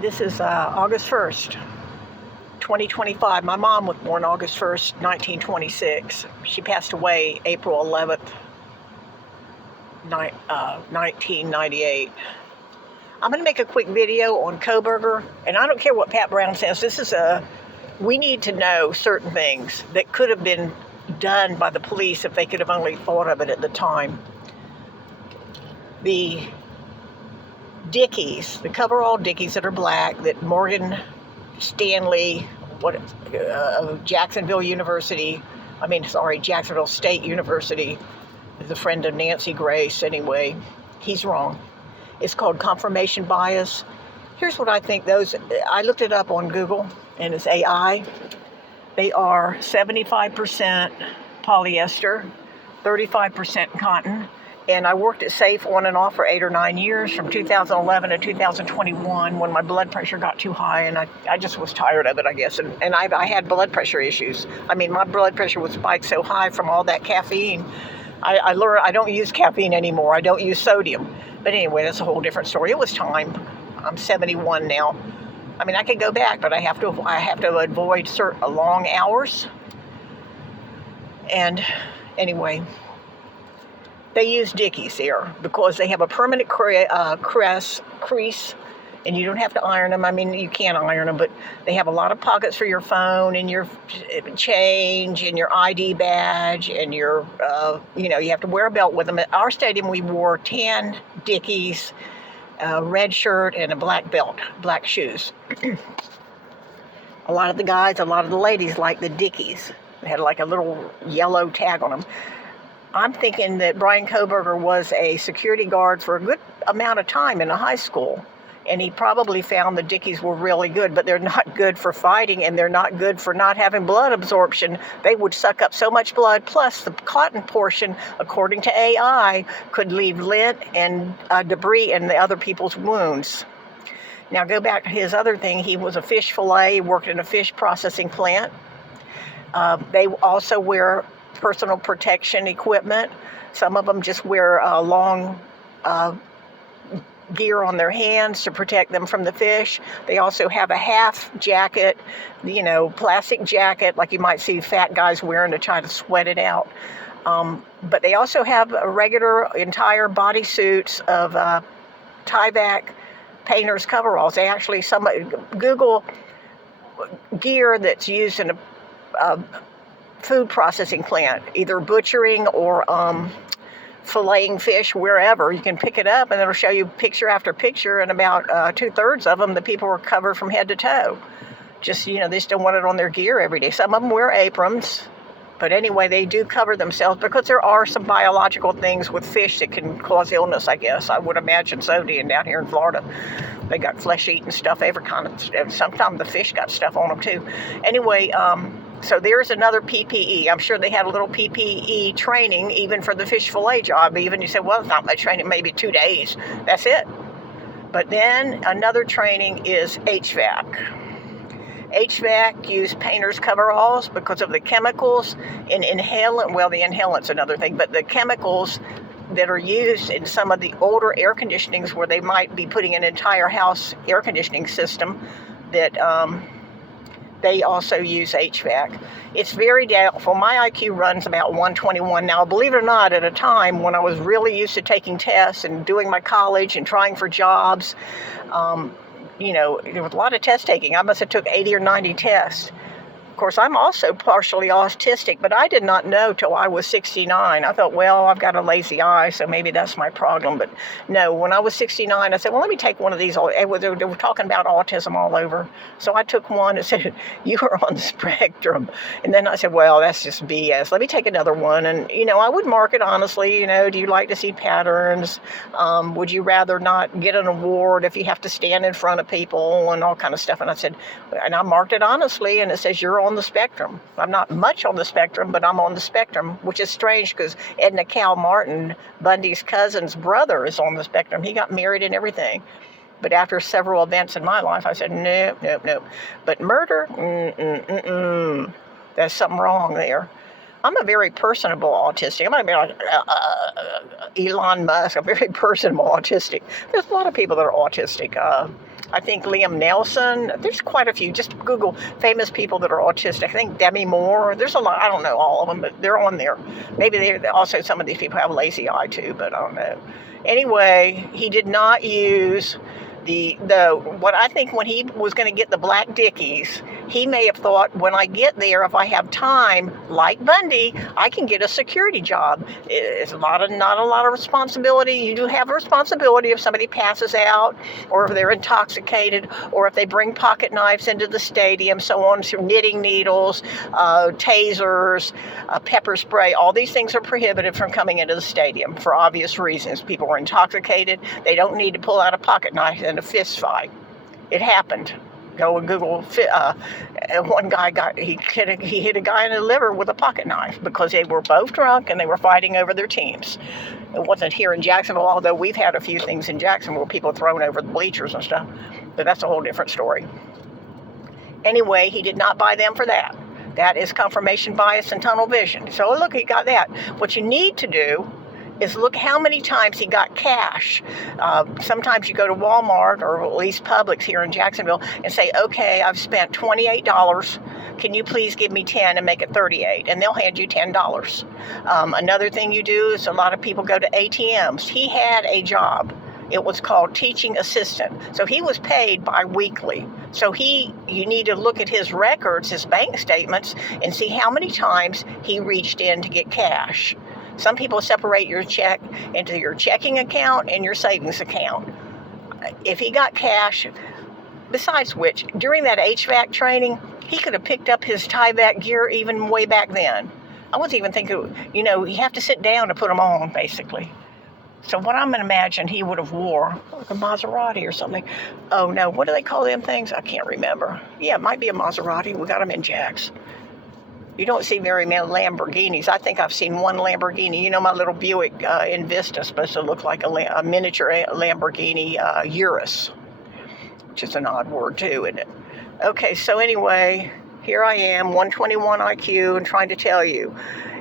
This is August 1st, 2025. My mom was born August 1st, 1926. She passed away April 11th, 1998. I'm going to make a quick video on Kohberger, and I don't care what Pat Brown says. We need to know certain things that could have been done by the police if they could have only thought of it at the time. The Dickies, the coverall Dickies that are black, that Morgan Stanley, Jacksonville State University, is a friend of Nancy Grace anyway. He's wrong. It's called confirmation bias. Here's what I think I looked it up on Google, and it's AI. They are 75% polyester, 35% cotton. And I worked at Safe on and off for 8 or 9 years, from 2011 to 2021, when my blood pressure got too high, and I just was tired of it, I guess. And I had blood pressure issues. I mean, my blood pressure was spiked so high from all that caffeine. I learned I don't use caffeine anymore. I don't use sodium. But anyway, that's a whole different story. It was time. I'm 71 now. I mean, I could go back, but I have to avoid certain long hours. And anyway, they use Dickies here because they have a permanent crease, and you don't have to iron them. I mean, you can iron them, but they have a lot of pockets for your phone and your change and your ID badge and your, you have to wear a belt with them. At our stadium, we wore tan Dickies, a red shirt, and a black belt, black shoes. A lot of the ladies like the Dickies. They had like a little yellow tag on them. I'm thinking that Brian Kohberger was a security guard for a good amount of time in a high school, and he probably found the Dickies were really good, but they're not good for fighting, and they're not good for not having blood absorption. They would suck up so much blood, plus the cotton portion, according to AI, could leave lint and debris in the other people's wounds. Now go back to his other thing. He was a fish fillet. He worked in a fish processing plant. They also wear personal protection equipment. Some of them just wear long gear on their hands to protect them from the fish. They also have a half jacket, plastic jacket, like you might see fat guys wearing to try to sweat it out. But they also have a regular entire body suits of Tyvek painters coveralls. They actually, Google gear that's used in a food processing plant, either butchering or filleting fish, wherever. You can pick it up and it'll show you picture after picture, and about 2/3 of them, the people were covered from head to toe. Just, they just don't want it on their gear every day. Some of them wear aprons, but anyway, they do cover themselves because there are some biological things with fish that can cause illness, I guess. I would imagine so, being down here in Florida. They got flesh-eating stuff, every kind of, and sometimes the fish got stuff on them too. Anyway, so there's another PPE. I'm sure they had a little PPE training even for the fish fillet job. Even you said, well, it's not much training, maybe 2 days. That's it. But then another training is HVAC. HVAC use painters coveralls because of the chemicals in inhalant. Well, the inhalant's another thing, but the chemicals that are used in some of the older air conditionings, where they might be putting an entire house air conditioning system, that they also use HVAC. It's very doubtful. My IQ runs about 121 now. Believe it or not, at a time when I was really used to taking tests and doing my college and trying for jobs, there was a lot of test taking. I must have took 80 or 90 tests. Of course, I'm also partially autistic, but I did not know till I was 69. I thought, well, I've got a lazy eye, so maybe that's my problem. But no, when I was 69, I said, well, let me take one of these. They were talking about autism all over. So I took one and said, you are on the spectrum. And then I said, well, that's just BS. Let me take another one. And, I would mark it honestly. Do you like to see patterns? Would you rather not get an award if you have to stand in front of people and all kind of stuff? And I said, and I marked it honestly, and it says, you're on the spectrum. I'm not much on the spectrum, but I'm on the spectrum, which is strange because Edna Cal Martin, Bundy's cousin's brother, is on the spectrum. He got married and everything. But after several events in my life, I said, nope. But murder, there's something wrong there. I'm a very personable autistic. I'm not like Elon Musk. I'm very personable autistic. There's a lot of people that are autistic. I think Liam Nelson. There's quite a few. Just Google famous people that are autistic. I think Demi Moore. There's a lot. I don't know all of them, but they're on there. Maybe they're also some of these people have lazy eye too, but I don't know. Anyway, he did not use what I think when he was going to get the black Dickies, he may have thought, when I get there, if I have time, like Bundy, I can get a security job. It's not a lot of responsibility. You do have a responsibility if somebody passes out, or if they're intoxicated, or if they bring pocket knives into the stadium, so on, so knitting needles, tasers, pepper spray. All these things are prohibited from coming into the stadium for obvious reasons. People are intoxicated. They don't need to pull out a pocket knife in a fist fight. It happened. Go and Google. One guy hit a guy in the liver with a pocket knife because they were both drunk and they were fighting over their teams. It wasn't here in Jacksonville, although we've had a few things in Jacksonville, people thrown over the bleachers and stuff. But that's a whole different story. Anyway, he did not buy them for that. That is confirmation bias and tunnel vision. So look, he got that. What you need to do is look how many times he got cash. Sometimes you go to Walmart or at least Publix here in Jacksonville and say, okay, I've spent $28. Can you please give me 10 and make it 38? And they'll hand you $10. Another thing you do is a lot of people go to ATMs. He had a job. It was called teaching assistant. So he was paid bi-weekly. So you need to look at his records, his bank statements, and see how many times he reached in to get cash. Some people separate your check into your checking account and your savings account. If he got cash, besides which, during that HVAC training, he could have picked up his tie-back gear even way back then. I wasn't even thinking, you have to sit down to put them on, basically. So what I'm going to imagine he would have wore, like a Maserati or something. Oh, no, what do they call them things? I can't remember. Yeah, it might be a Maserati. We got them in Jacks. You don't see very many Lamborghinis. I think I've seen one Lamborghini. My little Buick Envista is supposed to look like a miniature Lamborghini Urus, which is an odd word too, isn't it? Okay, so anyway, here I am, 121 IQ, and trying to tell you,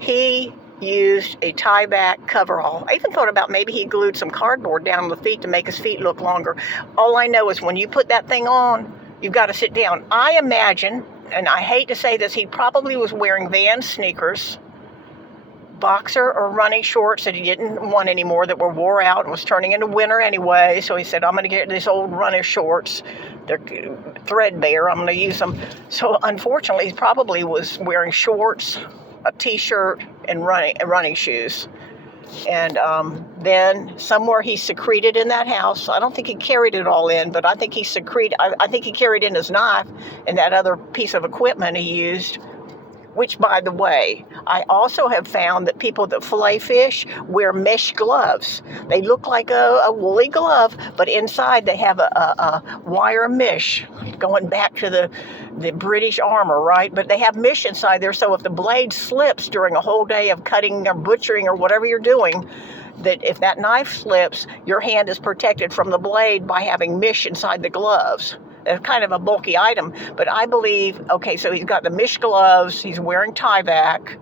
he used a tie-back coverall. I even thought about maybe he glued some cardboard down the feet to make his feet look longer. All I know is when you put that thing on, you've got to sit down. I imagine, and I hate to say this, he probably was wearing Vans sneakers, boxer or running shorts that he didn't want anymore that were wore out and was turning into winter anyway. So he said, I'm going to get these old running shorts. They're threadbare. I'm going to use them. So unfortunately, he probably was wearing shorts, a T-shirt, and running shoes. And then somewhere he secreted in that house. I don't think he carried it all in, but I think he secreted. I think he carried in his knife and that other piece of equipment he used. Which, by the way, I also have found that people that fillet fish wear mesh gloves. They look like a woolly glove, but inside they have a wire mesh going back to the British armor, right? But they have mesh inside there, so if the blade slips during a whole day of cutting or butchering or whatever you're doing, that if that knife slips, your hand is protected from the blade by having mesh inside the gloves. It's kind of a bulky item, but I believe, okay, so he's got the mesh gloves, he's wearing tie-back,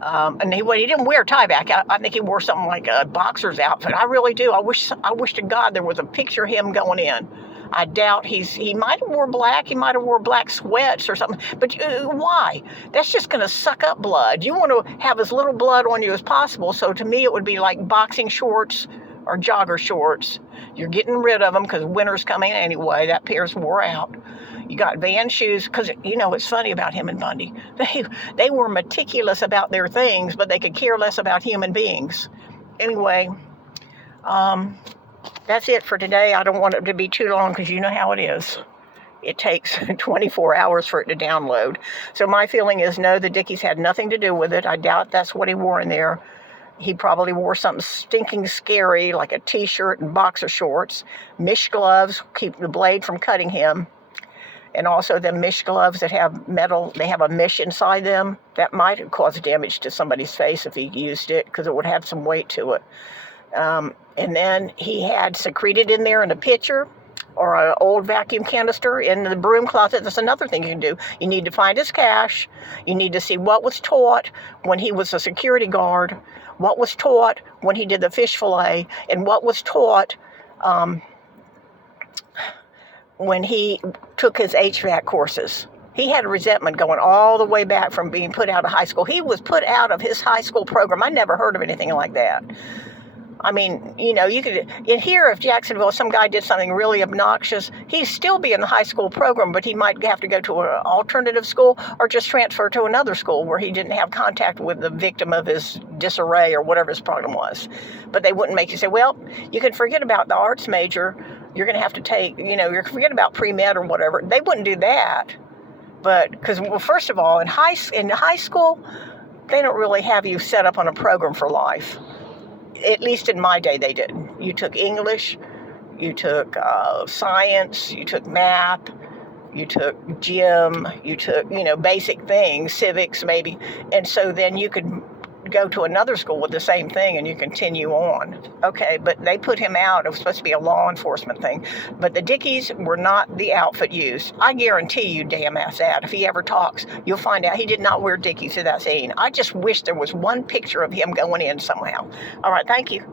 and he didn't wear tie-back. I think he wore something like a boxer's outfit. I really do. I wish to God there was a picture of him going in. I doubt he might have wore black, he might have wore black sweats or something, but why? That's just going to suck up blood. You want to have as little blood on you as possible, so to me it would be like boxing shorts or jogger shorts. You're getting rid of them because winter's coming anyway. That pair's wore out. You got Vans shoes, because, it's funny about him and Bundy. They were meticulous about their things, but they could care less about human beings. Anyway, that's it for today. I don't want it to be too long because you know how it is. It takes 24 hours for it to download. So my feeling is, no, the Dickies had nothing to do with it. I doubt that's what he wore in there. He probably wore something stinking scary, like a T-shirt and boxer shorts, mesh gloves, keep the blade from cutting him, and also the mesh gloves that have metal, they have a mesh inside them. That might have caused damage to somebody's face if he used it, because it would have some weight to it. And then he had secreted in there in a pitcher or an old vacuum canister in the broom closet. That's another thing you can do. You need to find his cash. You need to see what was taught when he was a security guard, what was taught when he did the fish fillet, and what was taught when he took his HVAC courses. He had a resentment going all the way back from being put out of high school. He was put out of his high school program. I never heard of anything like that. I mean, you know, you could, in here, if Jacksonville, some guy did something really obnoxious, he'd still be in the high school program, but he might have to go to an alternative school or just transfer to another school where he didn't have contact with the victim of his disarray or whatever his problem was. But they wouldn't make you say, well, you can forget about the arts major. You're going to have to take, you know, you're forget about pre-med or whatever. They wouldn't do that. But because, well, first of all, in high school, they don't really have you set up on a program for life. At least in my day, they didn't. You took English, you took science, you took math, you took gym, you took, you know, basic things, civics maybe. And so then you could go to another school with the same thing and you continue on. Okay, but they put him out. It was supposed to be a law enforcement thing. But the Dickies were not the outfit used. I guarantee you, damn ass ad, if he ever talks, you'll find out he did not wear Dickies to that scene. I just wish there was one picture of him going in somehow. All right, thank you.